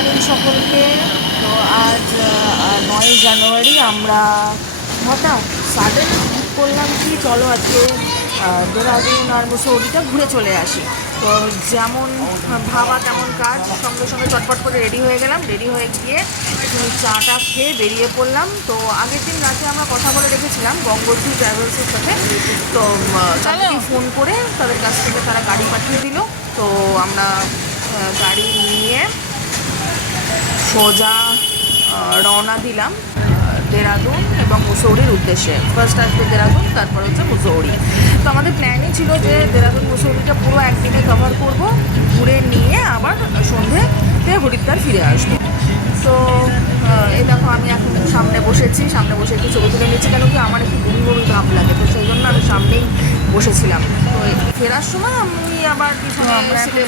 Morning সকলকে। তো আজ নয় জানুয়ারি আমরা হঠাৎ সাডেন করলাম কি চলো আজকে আহ, দেহরাদুন আর মুসৌরিটা ঘুরে চলে আসি। তো যেমন ভাবা তেমন কাজ সঙ্গে সঙ্গে চটপট করে রেডি হয়ে গেলাম। রেডি হয়ে গিয়ে চাটা খেয়ে বেরিয়ে পড়লাম। তো আগের দিন রাতে আমরা কথা বলে রেখেছিলাম গঙ্গোত্রী ট্রাভেলসের সাথে। তো তাদেরকে ফোন করে তাদের কাছ থেকে তারা গাড়ি পাঠিয়ে দিল। তো আমরা গাড়ি নিয়ে সোজা রওনা দিলাম দেরাদুন এবং মুসৌরির উদ্দেশ্যে। ফার্স্ট আসবে দেরাদুন, তারপর হচ্ছে মুসৌরি। তো আমাদের প্ল্যানই ছিল যে দেরাদুন মুসৌরিটা পুরো একদিনে কভার করব, ঘুরে নিয়ে আবার সন্ধ্যেতে হরিদ্বার ফিরে আসব। তো এই দেখো আমি এখন সামনে বসেছি, সামনে বসে একটু ছবি তুলে নিচ্ছি কেন কি আমার একটু বমি বমি ভাব লাগে, তো সেই জন্য আমি সামনেই বসেছিলাম। তো ফেরার সময় আমি আবার পিছনে সিটে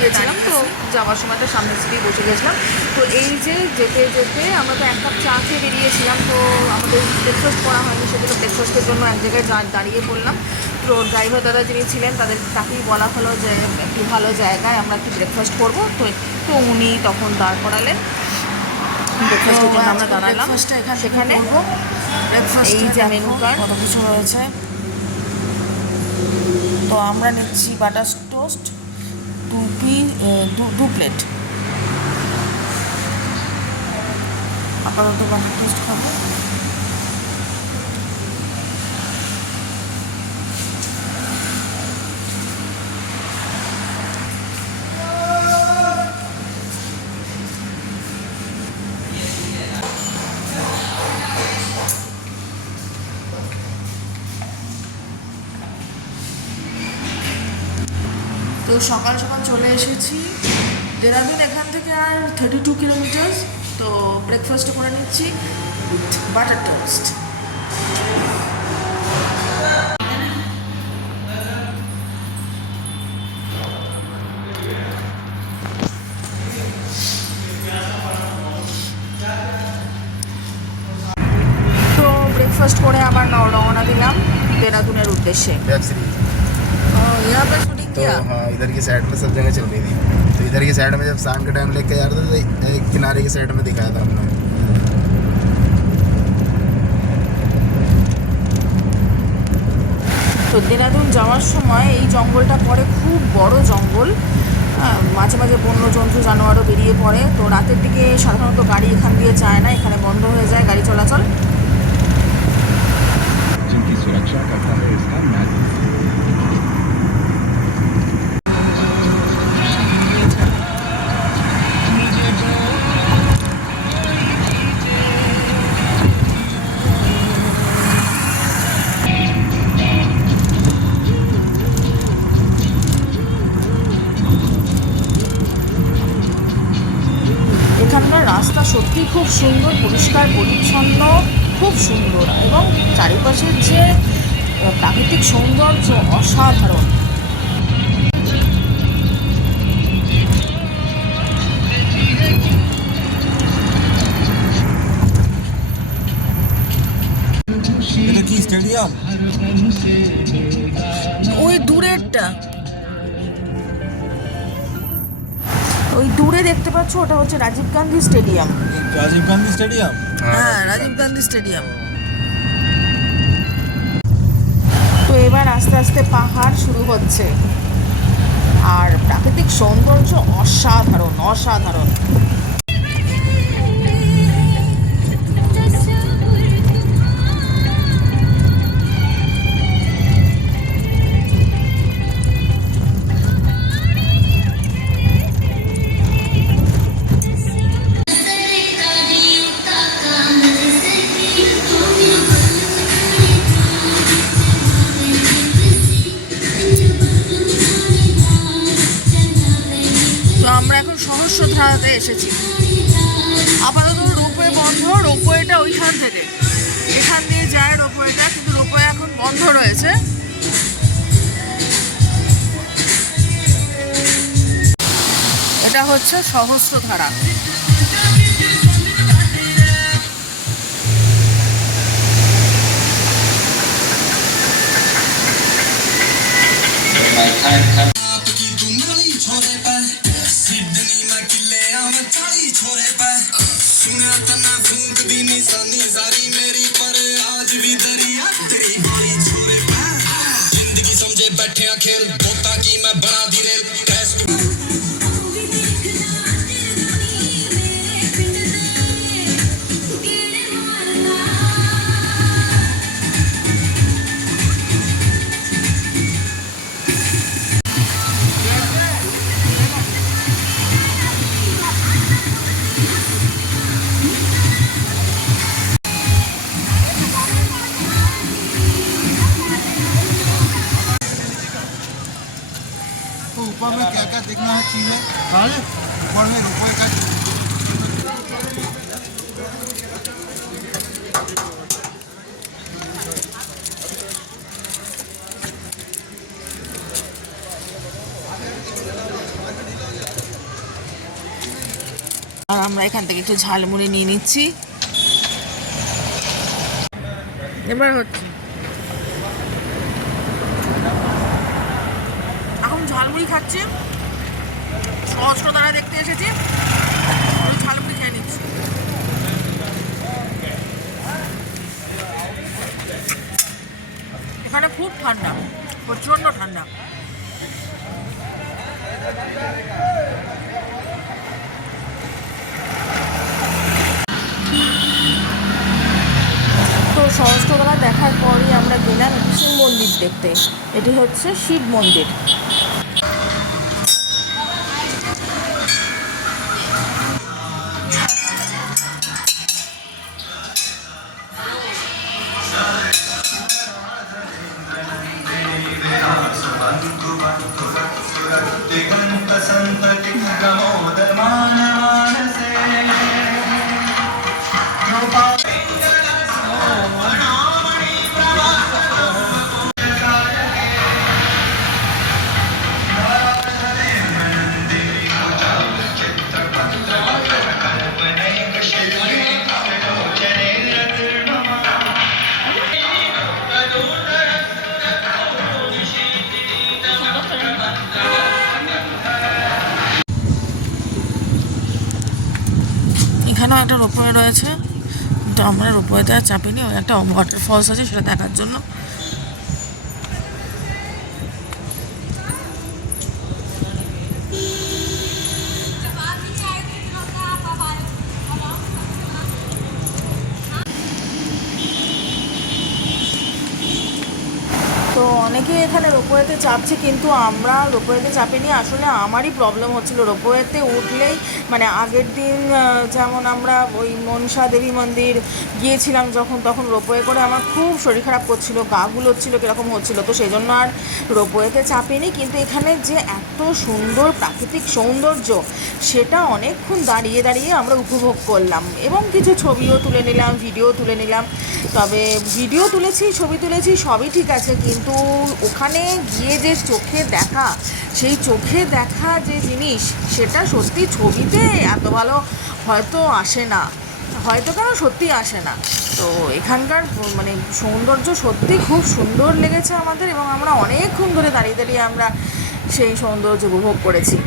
গিয়েছিলাম তো যাওয়ার সময়টা সামনের সিটেই বসে গেছিলাম। তো এই যে যেতে যেতে আমরা তো এক কাপ চা খেয়ে বেরিয়েছিলাম তো আমাদের ব্রেকফাস্ট করা হয়নি সেজন্য ব্রেকফাস্টের জন্য এক জায়গায় দাঁড়িয়ে পড়লাম। তো ড্রাইভার দাদা যিনি ছিলেন তাদের তাকেই বলা হলো যে একটু ভালো জায়গায় আমরা একটু ব্রেকফাস্ট করব। তো তো উনি তখন দাঁড় করালেন। ব্রেকফাস্টের জন্য আমরা দাঁড়ালাম। সেখানে এই যে মেনু কার্ড কত কিছু রয়েছে। তো আমরা নিচ্ছি বাটার টোস্ট পি দু প্লেট আপাতত বাটার টোস্ট খাব। সকাল সকাল চলে এসেছি। দেরাদুন এখান থেকে আর থার্টি টু কিলোমিটার্স তো ব্রেকফাস্ট করে নিচ্ছি উইথ বাটার টোস্ট ব্রেকফাস্ট করে আবার রওনা দিলাম দেরাদুনের উদ্দেশ্যে। हाँ इधर की साइड में सब जगह चल रही थी तो इधर की साइड में जब शाम के टाइम लेके जा रहे थे तो एक किनारे की साइड में दिखाया था हमने তো দেরাদুন যাওয়ার সময় এই জঙ্গলটা পড়ে খুব বড় জঙ্গল হ্যাঁ, মাঝে মাঝে বন্য জন্তু জানোয়ারও বেরিয়ে পড়ে তো রাতের দিকে সাধারণত গাড়ি এখান দিয়ে যায় না এখানে বন্ধ হয়ে যায় গাড়ি চলাচল সুন্দর পরিষ্কার পরিচ্ছন্ন খুব সুন্দর। এবং চারিপাশের যে প্রাকৃতিক সৌন্দর্য অসাধারণ। স্টেডিয়াম ওই দূরেরটা। ওই দূরে দেখতে পাচ্ছ ওটা হচ্ছে রাজীব গান্ধী স্টেডিয়াম। রাজীব গান্ধী স্টেডিয়াম? হ্যাঁ রাজীব গান্ধী স্টেডিয়াম। তো এবার আস্তে আস্তে পাহাড় শুরু হচ্ছে। আর প্রাকৃতিক সৌন্দর্য অসাধারণ অসাধারণ। স্টেশন থেকে। এখান দিয়ে যায় রোপওয়েটা, কিন্তু রোপওয়ে এখন বন্ধ রয়েছে। এটা হচ্ছে সহস্রধারা My time comes. ਸੁਣਿਆ ਤਾਂ ਨਾ ਫੂਕ ਦੀ ਨਿਸ਼ਾਨੀ ਸਾਰੀ ਮੇਰੀ ऊपर में क्या क्या देखना है चीज़ें ऊपर में रुपये का আর আমরা এখান থেকে একটু ঝালমুড়ি নিয়ে নিচ্ছি এবার হচ্ছে ঝালমুড়ি খাচ্ছি। সহস্র দ্বারা দেখতে এসেছি। ঝালমুড়ি খেয়ে নিচ্ছি। এখানে খুব ঠান্ডা, প্রচণ্ড ঠান্ডা। তো দেখার পরই আমরা গেলাম শিব মন্দির দেখতে। এটি হচ্ছে শিব মন্দির। চাপিনি একটা ওয়াটার ফলস আছে সেটা দেখার জন্য। এখানে রোপওয়েতে চাপছে, কিন্তু আমরা রোপওয়েতে চাপিনি। আসলে আমারই প্রবলেম হচ্ছিল। রোপওয়েতে উঠলেই মানে আগের দিন যেমন আমরা ওই মনসা দেবী মন্দির গিয়েছিলাম যখন, তখন রোপওয়ে করে আমার খুব শরীর খারাপ করছিল, গা গুলোচ্ছিল, কীরকম হচ্ছিল। তো সেই জন্য আর রোপওয়েতে চাপিনি, কিন্তু এখানে যে এত সুন্দর প্রাকৃতিক সৌন্দর্য, সেটা অনেকক্ষণ দাঁড়িয়ে দাঁড়িয়ে আমরা উপভোগ করলাম। এবং কিছু ছবিও তুলে নিলাম ভিডিও তুলে নিলাম। তবে ভিডিও তুলেছি, ছবি তুলেছি, সবই ঠিক আছে, কিন্তু ওখানে গিয়ে যে চোখে দেখা, সেই চোখে দেখা যে জিনিস, সেটা সত্যি ছবিতে এত ভালো হয়তো আসে না। হয়তো কেন সত্যি আসে না। তো এখানকার মানে সৌন্দর্য সত্যি খুব সুন্দর লেগেছে আমাদের এবং আমরা অনেকক্ষণ ধরে দাঁড়িয়ে দাঁড়িয়ে আমরা সেই সৌন্দর্য উপভোগ করেছি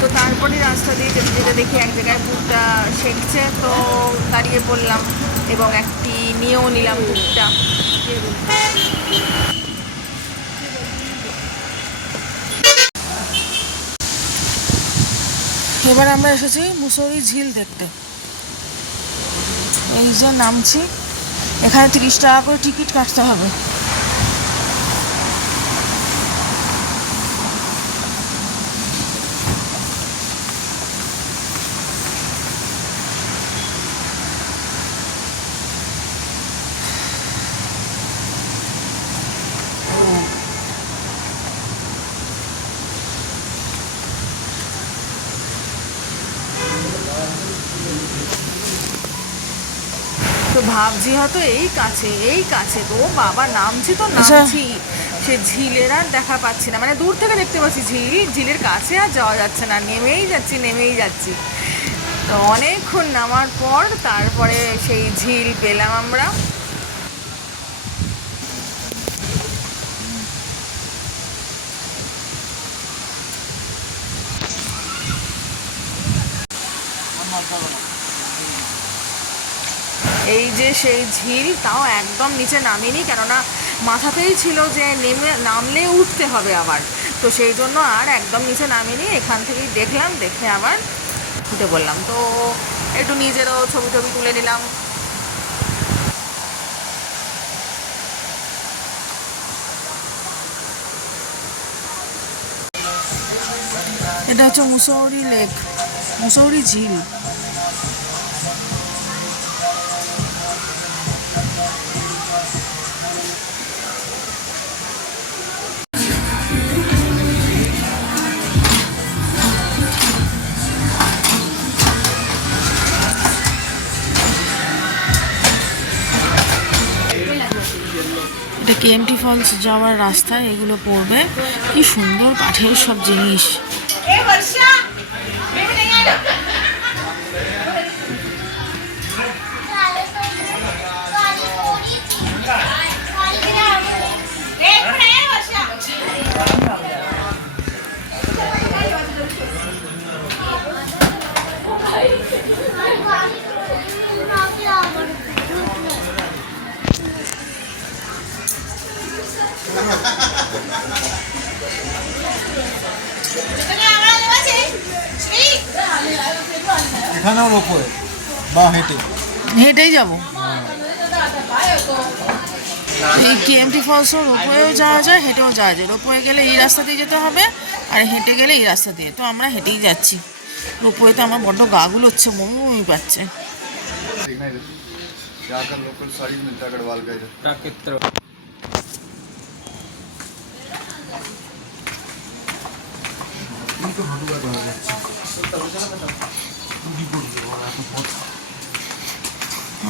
তো তারপরে রাস্তা দিয়ে যেতে যেতে দেখি এক জায়গায় বুকটা সেঁকছে, তো দাঁড়িয়ে পড়লাম এবং একটি নিয়েও নিলাম বুকটা এবার আমরা এসেছি মুসৌরি ঝিল দেখতে। এই যে নামছি, এখানে তিরিশ টাকা করে টিকিট কাটতে হবে। ভাবছি হয়তো এই কাছে এই কাছে তো বাবা নামছি তো নামছি। সে ঝিলের আর দেখা পাচ্ছি না। মানে দূর থেকে দেখতে পাচ্ছি ঝিল ঝিলের কাছে আর যাওয়া যাচ্ছে না। নেমেই যাচ্ছি নেমেই যাচ্ছি। তো অনেকক্ষণ নামার পর তারপরে সেই ঝিল পেলাম আমরা। এই যে সেই ঝিল, তাও একদম নিচে নামিনি, কেননা মাথাতেই ছিল যে নেমে, নামলে উঠতে হবে আবার। তো সেই জন্য আর একদম নিচে নামিনি, এখান থেকেই দেখলাম, দেখে আবার উঠে বললাম তো একটু নিজেরও ছবি টবি তুলে নিলাম। এটা হচ্ছে মুসৌরি লেক, মুসৌরি ঝিল। এটা কেএমটি ফলস যাওয়ার রাস্তা? এগুলো পড়বে। কি সুন্দর কাঠের সব জিনিস। এখানেও রোপওয়ে বা হেঁটে হেঁটেই যাব এই কেএমটি ফলসও রোপওয়েও যাওয়া যায় হেঁটেও যাওয়া যায় রোপওয়ে গেলে এই রাস্তা দিয়ে যেতে হবে আর হেঁটে গেলে এই রাস্তা দিয়ে তো আমরা হেঁটেই যাচ্ছি রোপওয়েতে আমার বড্ড গাগুলো হচ্ছে মমি মমি পাচ্ছে देखना इधर यहाँ का लोकल साड़ी मिलता है गढ़वाल का इधर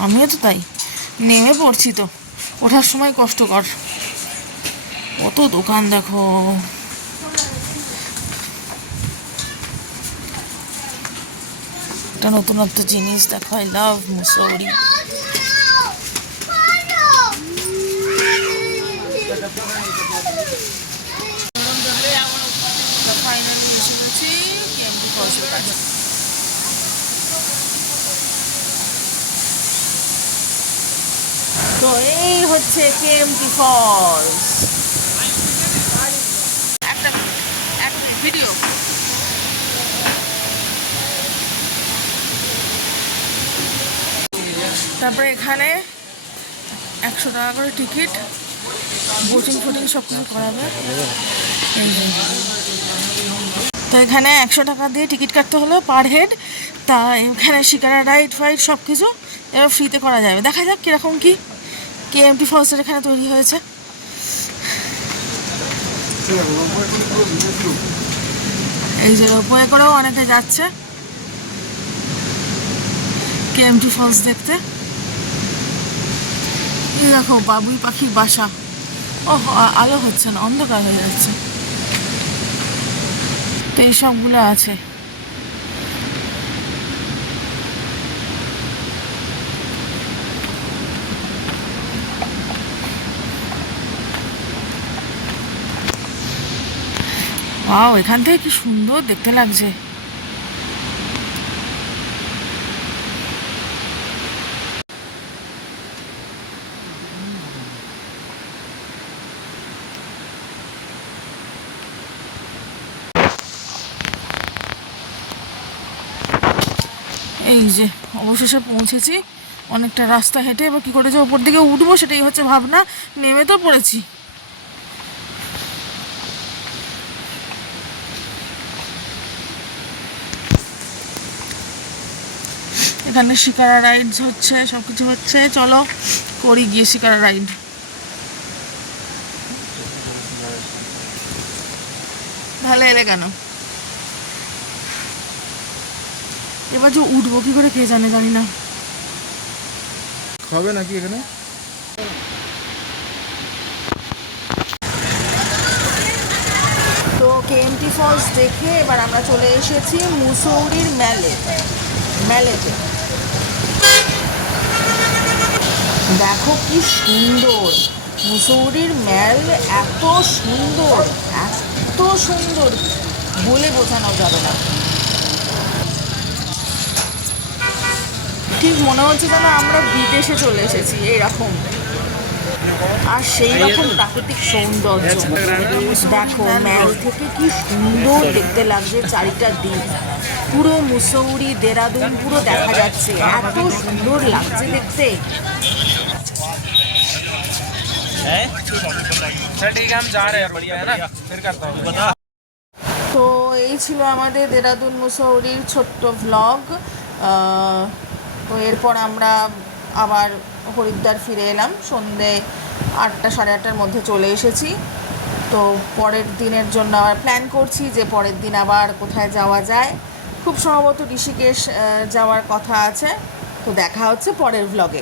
আমিও তো তাই। নেমে পড়ছি তো। ওঠার সময় কষ্টকর কত দোকান দেখো। একটা নতুনত্ব জিনিস দেখো আই লাভ মুসৌরি। ফাইনালি এসে গেছি কেএমটি ফলসের কাছে তো এই হচ্ছে কেএমটি ফলস ভিডিও তারপরে এখানে একশো টাকা করে টিকিট বোটিং ফোটিং সব কিছু করাবে। তো এখানে একশো টাকা দিয়ে টিকিট কাটতে হলো পার হেড তা এখানে শিকারা রাইড ফাইড সব কিছু এবার ফ্রিতে করা যাবে। দেখা যাক কীরকম কি কেএমটি ফলসের এখানে তৈরি হয়েছে। এই যে রোপওয়ে করেও অনেকে যাচ্ছে। কেএমটি ফলস দেখতে। এই দেখো, বাবুই পাখির বাসা। ও আলো হচ্ছে না, অন্ধকার হয়ে যাচ্ছে। তো এই সবগুলো আছে। ওয়াও এখান থেকে কি সুন্দর দেখতে লাগছে। এই যে, অবশেষে পৌঁছেছি। অনেকটা রাস্তা হেঁটে এবার কী করে যে ওপর দিকে উঠবো সেটাই হচ্ছে ভাবনা। নেমে তো পড়েছি। এখানে শিকারা রাইড হচ্ছে সব কিছু হচ্ছে। চলো করি গিয়ে শিকারা রাইড ভালো এলে কেন? এবার যে উঠবো কি করে কে জানে জানি না। খাবে নাকি এখানে? তো কেএমটি ফলস দেখে এবার আমরা চলে এসেছি মুসৌরির ম্যালে ম্যালেতে দেখো কি সুন্দর। মুসৌরির ম্যাল এত সুন্দর এত সুন্দর। বলে বোঝানো যাবে না। ঠিক মনে হচ্ছে যেন আমরা বিদেশে চলে এসেছি এইরকম আর সেই রকম প্রাকৃতিক সৌন্দর্য। দেখো ম্যাল থেকে কি সুন্দর দেখতে লাগছে চারিটা দিন পুরো মুসৌরি, দেরাদুন, পুরো দেখা যাচ্ছে। এত সুন্দর লাগছে দেখতে। चल ठीक है हम जा रहे हैं बढ़िया है ना फिर करता हूँ তো এই ছিল আমাদের দেরাদুন মুসৌরির ছোট্ট ভ্লগ তো এরপর আমরা আবার হরিদ্বার ফিরে এলাম সন্ধে আটটা সাড়ে আটটার মধ্যে চলে এসেছি তো পরের দিনের জন্য আবার প্ল্যান করছি যে পরের দিন আবার কোথায় যাওয়া যায় খুব সম্ভবত ঋষিকেশ আহ, যাওয়ার কথা আছে তো দেখা হচ্ছে পরের ভ্লগে